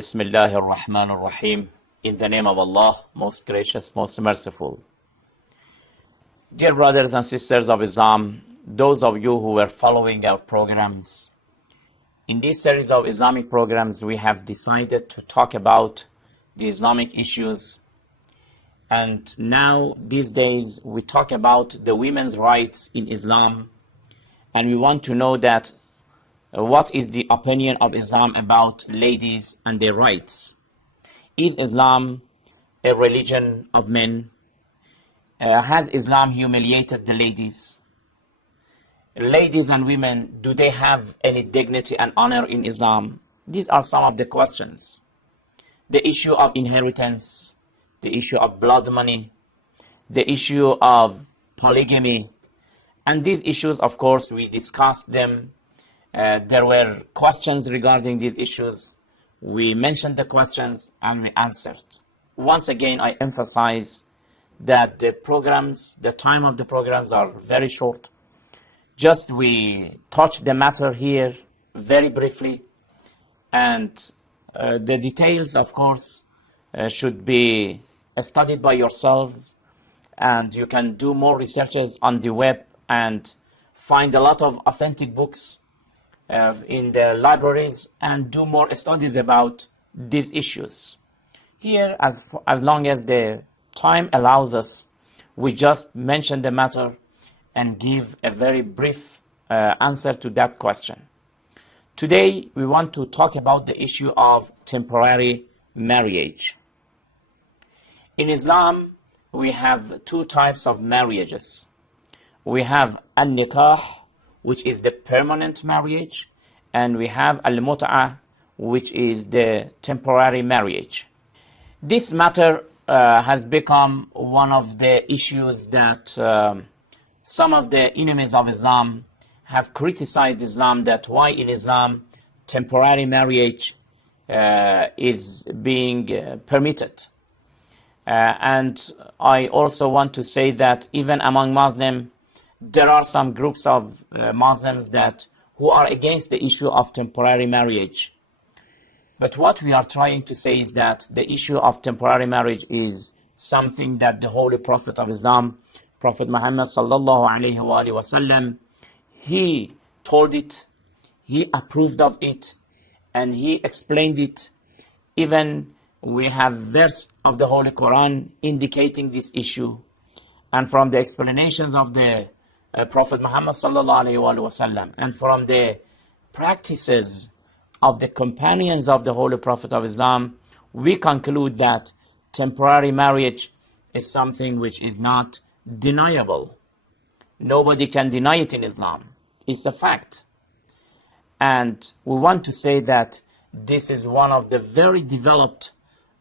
Bismillahir Rahmanir Rahim. In the name of Allah, most gracious, most merciful. Dear brothers and sisters of Islam, those of you who were following our programs, in this series of Islamic programs, we have decided to talk about the Islamic issues. And now, these days, we talk about the women's rights in Islam. And we want to know that what is the opinion of Islam about ladies and their rights? Is Islam a religion of men? Has Islam humiliated the ladies? Ladies and women, do they have any dignity and honor in Islam? These are some of the questions. The issue of inheritance, the issue of blood money, the issue of polygamy, and these issues, of course, we discussed them. There were questions regarding these issues. We mentioned the questions and we answered. Once again, I emphasize that the time of the programs are very short. Just we touch the matter here very briefly, and the details, of course, should be studied by yourselves, and you can do more researches on the web and find a lot of authentic books in the libraries and do more studies about these issues. Here, as long as the time allows us, we just mention the matter and give a very brief answer to that question. Today, we want to talk about the issue of temporary marriage. In Islam, we have two types of marriages. We have al-nikah, which is the permanent marriage, and we have al-mut'ah, which is the temporary marriage. This matter has become one of the issues that some of the enemies of Islam have criticized Islam, that why in Islam temporary marriage is being permitted. And I also want to say that even among Muslims, there are some groups of Muslims who are against the issue of temporary marriage. But what we are trying to say is that the issue of temporary marriage is something that the Holy Prophet of Islam, Prophet Muhammad sallallahu alaihi wasallam, he told it, he approved of it, and he explained it. Even we have verse of the Holy Quran indicating this issue, and from the explanations of the Prophet Muhammad sallallahu alaihi wasallam, and from the practices of the companions of the Holy Prophet of Islam, we conclude that temporary marriage is something which is not deniable. Nobody can deny it in Islam. It's a fact. And we want to say that this is one of the very developed,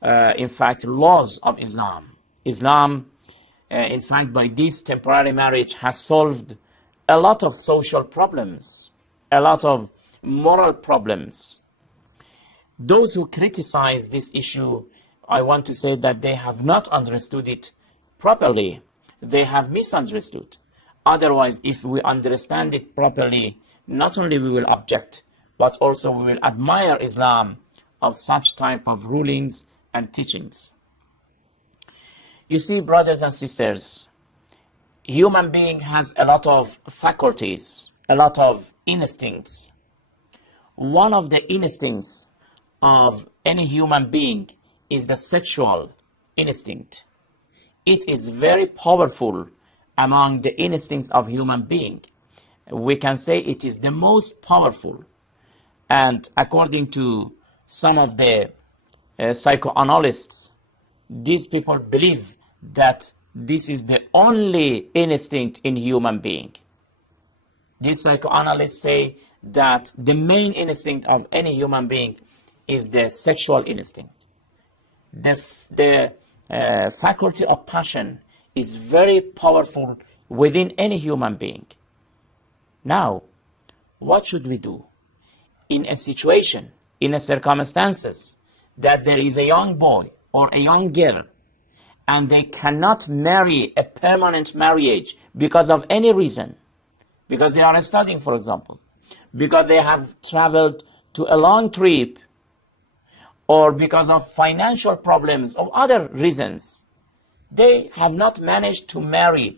in fact, laws of Islam. Islam, in fact, by this temporary marriage has solved a lot of social problems, a lot of moral problems. Those who criticize this issue, I want to say that they have not understood it properly. They have misunderstood. Otherwise, if we understand it properly, not only we will object, but also we will admire Islam of such type of rulings and teachings. You see, brothers and sisters, human being has a lot of faculties, a lot of instincts. One of the instincts of any human being is the sexual instinct. It is very powerful among the instincts of human being. We can say it is the most powerful. And according to some of the psychoanalysts, these people believe that this is the only instinct in human being. These psychoanalysts say that the main instinct of any human being is the sexual instinct. The faculty of passion is very powerful within any human being. Now, what should we do? In a situation, in a circumstances, that there is a young boy or a young girl and they cannot marry a permanent marriage because of any reason, because they are studying, for example, because they have traveled to a long trip, or because of financial problems or other reasons, they have not managed to marry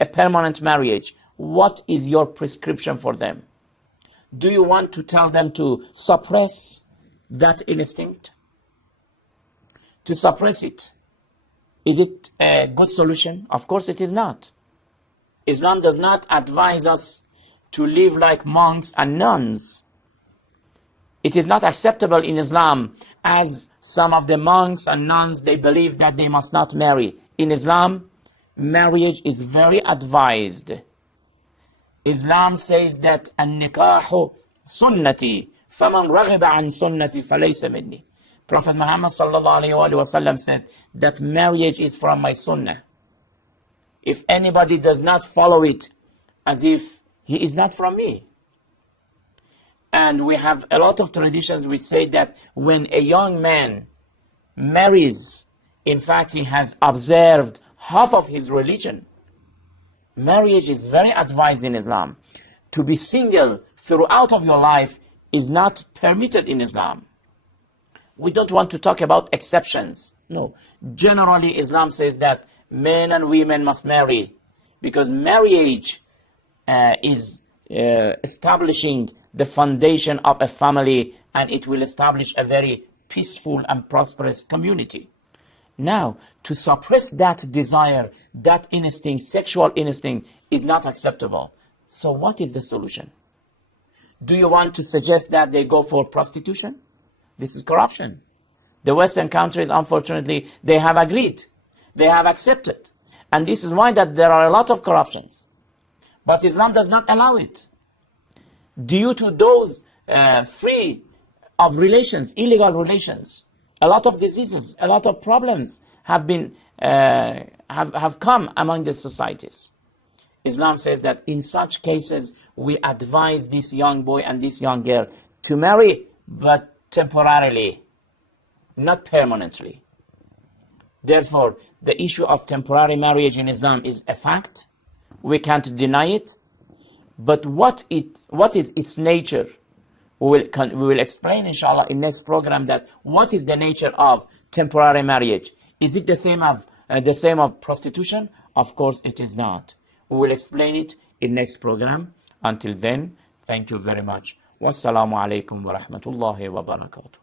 a permanent marriage, what is your prescription for them? Do you want to tell them to suppress that instinct? To suppress it? Is it a good solution? Of course it is not. Islam does not advise us to live like monks and nuns. It is not acceptable in Islam, as some of the monks and nuns, they believe that they must not marry. In Islam, marriage is very advised. Islam says that النكاح سنتي فمن رغب عن سنتي فليس مني. Prophet Muhammad sallallahu alayhi wa sallam said that marriage is from my sunnah. If anybody does not follow it, as if he is not from me. And we have a lot of traditions which say that when a young man marries, in fact, he has observed half of his religion. Marriage is very advised in Islam. To be single throughout of your life is not permitted in Islam. We don't want to talk about exceptions. No. Generally, Islam says that men and women must marry, because marriage is establishing the foundation of a family, and it will establish a very peaceful and prosperous community. Now, to suppress that desire, that instinct, sexual instinct, is not acceptable. So what is the solution? Do you want to suggest that they go for prostitution? This is corruption. The Western countries, unfortunately, they have agreed. They have accepted. And this is why that there are a lot of corruptions. But Islam does not allow it. Due to those free of relations, illegal relations, a lot of diseases, a lot of problems have been have come among the societies. Islam says that in such cases, we advise this young boy and this young girl to marry, but temporarily, not permanently. Therefore, the issue of temporary marriage in Islam is a fact. We can't deny it. But what is its nature? We will explain, inshallah, in next program that what is the nature of temporary marriage. Is it the same of prostitution? Of course, it is not. We will explain it in next program. Until then, thank you very much. Wassalamu alaikum wa rahmatullahi wa barakatuh.